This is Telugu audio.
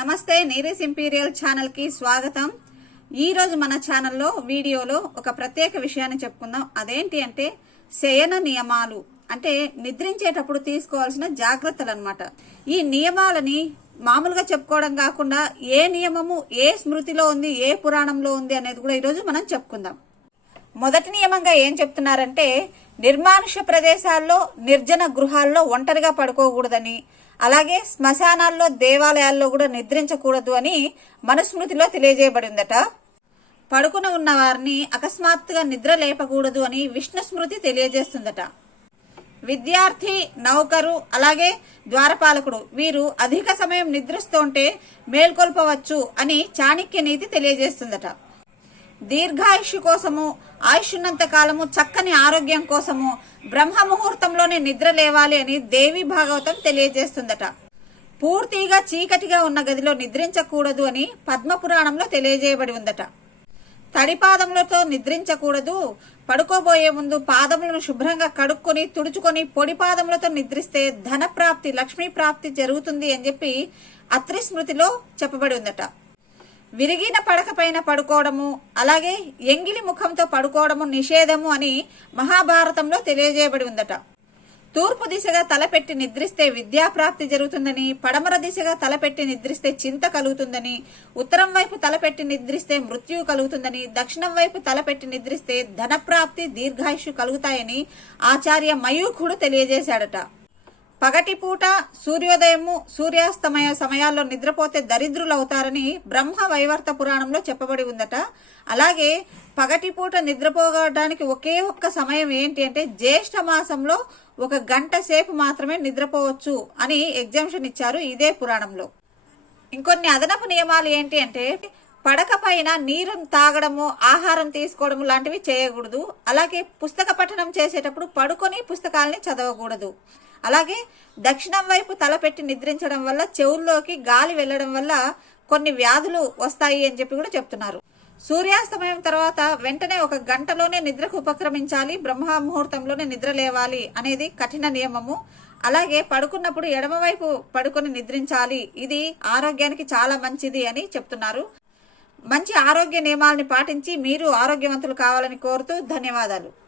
నమస్తే నీరస్ ఇంపీరియల్ ఛానల్కి స్వాగతం. ఈరోజు మన ఛానల్లో వీడియోలో ఒక ప్రత్యేక విషయాన్ని చెప్పుకుందాం. అదేంటి అంటే శయన నియమాలు. అంటే నిద్రించేటప్పుడు తీసుకోవాల్సిన జాగ్రత్తలు అన్నమాట ఈ నియమాలని మామూలుగా చెప్పుకోవడం కాకుండా ఏ నియమము ఏ స్మృతిలో ఉంది ఏ పురాణంలో ఉంది అనేది కూడా ఈరోజు మనం చెప్పుకుందాం. మొదటి నియమంగా ఏం చెప్తున్నారంటే నిర్మానుష ప్రదేశాల్లో నిర్జన గృహాల్లో ఒంటరిగా పడుకోకూడదని అలాగే శ్మశానాల్లో దేవాలయాల్లో కూడా నిద్రించకూడదు అని మనుస్మృతిలో తెలియజేయబడిందట. పడుకుని ఉన్న వారిని అకస్మాత్తుగా నిద్ర లేపకూడదు అని విష్ణు స్మృతి తెలియజేస్తుందట. విద్యార్థి నౌకరు అలాగే ద్వారపాలకుడు వీరు అధిక సమయం నిద్రిస్తుంటే మేల్కొల్పవచ్చు అని చాణక్య నీతి తెలియజేస్తుందట. దీర్ఘాయుష్ కోసము ఆయుష్నంత కాలము చక్కని ఆరోగ్యం కోసము బ్రహ్మ ముహూర్తంలోనే నిద్ర లేవాలి అని దేవి భాగవతం తెలియజేస్తుందట. పూర్తిగా చీకటిగా ఉన్న గదిలో నిద్రించకూడదు అని పద్మపురాణంలో తెలియజేయబడి ఉందట. తడిపాదములతో నిద్రించకూడదు పడుకోబోయే ముందు పాదములను శుభ్రంగా కడుక్కొని తుడుచుకొని పొడి పాదములతో నిద్రిస్తే ధన ప్రాప్తి లక్ష్మీ ప్రాప్తి జరుగుతుంది అని చెప్పి అత్రి స్మృతిలో చెప్పబడి ఉందట. విరిగిన పడకపైన పడుకోవడము అలాగే ఎంగిలి ముఖంతో పడుకోవడము నిషేధము అని మహాభారతంలో తెలియజేయబడి ఉందట. తూర్పు దిశగా తలపెట్టి నిద్రిస్తే విద్యాప్రాప్తి జరుగుతుందని పడమర దిశగా తలపెట్టి నిద్రిస్తే చింత కలుగుతుందని ఉత్తరం వైపు తలపెట్టి నిద్రిస్తే మృత్యు కలుగుతుందని దక్షిణం వైపు తలపెట్టి నిద్రిస్తే ధనప్రాప్తి దీర్ఘాయుషు కలుగుతాయని ఆచార్య మయూఖుడు తెలియజేశాడట. పగటిపూట సూర్యోదయము సూర్యాస్తమయ సమయాల్లో నిద్రపోతే దరిద్రులు అవుతారని బ్రహ్మ వైవర్త పురాణంలో చెప్పబడి ఉందట. అలాగే పగటిపూట నిద్రపోవడానికి ఒకే ఒక్క సమయం ఏంటి అంటే జ్యేష్ఠ మాసంలో ఒక గంట సేపు మాత్రమే నిద్రపోవచ్చు అని ఎగ్జామ్షన్ ఇచ్చారు ఇదే పురాణంలో. ఇంకొన్ని అదనపు నియమాలు ఏంటి అంటే పడక పైన నీరు తాగడము ఆహారం తీసుకోవడము లాంటివి చేయకూడదు. అలాగే పుస్తక పఠనం చేసేటప్పుడు పడుకొని పుస్తకాలని చదవకూడదు. అలాగే దక్షిణం వైపు తలపెట్టి నిద్రించడం వల్ల చెవుల్లోకి గాలి వెళ్ళడం వల్ల కొన్ని వ్యాధులు వస్తాయి అని చెప్పి కూడా చెప్తున్నారు. సూర్యాస్తమయం తర్వాత వెంటనే ఒక గంటలోనే నిద్రకు ఉపక్రమించాలి బ్రహ్మ ముహూర్తంలోనే నిద్ర లేవాలి అనేది కఠిన నియమము. అలాగే పడుకున్నప్పుడు ఎడమవైపు పడుకొని నిద్రించాలి. ఇది ఆరోగ్యానికి చాలా మంచిది అని చెప్తున్నారు. మంచి ఆరోగ్య నియమాలని పాటించి మీరు ఆరోగ్యవంతులు కావాలని కోరుతూ ధన్యవాదాలు.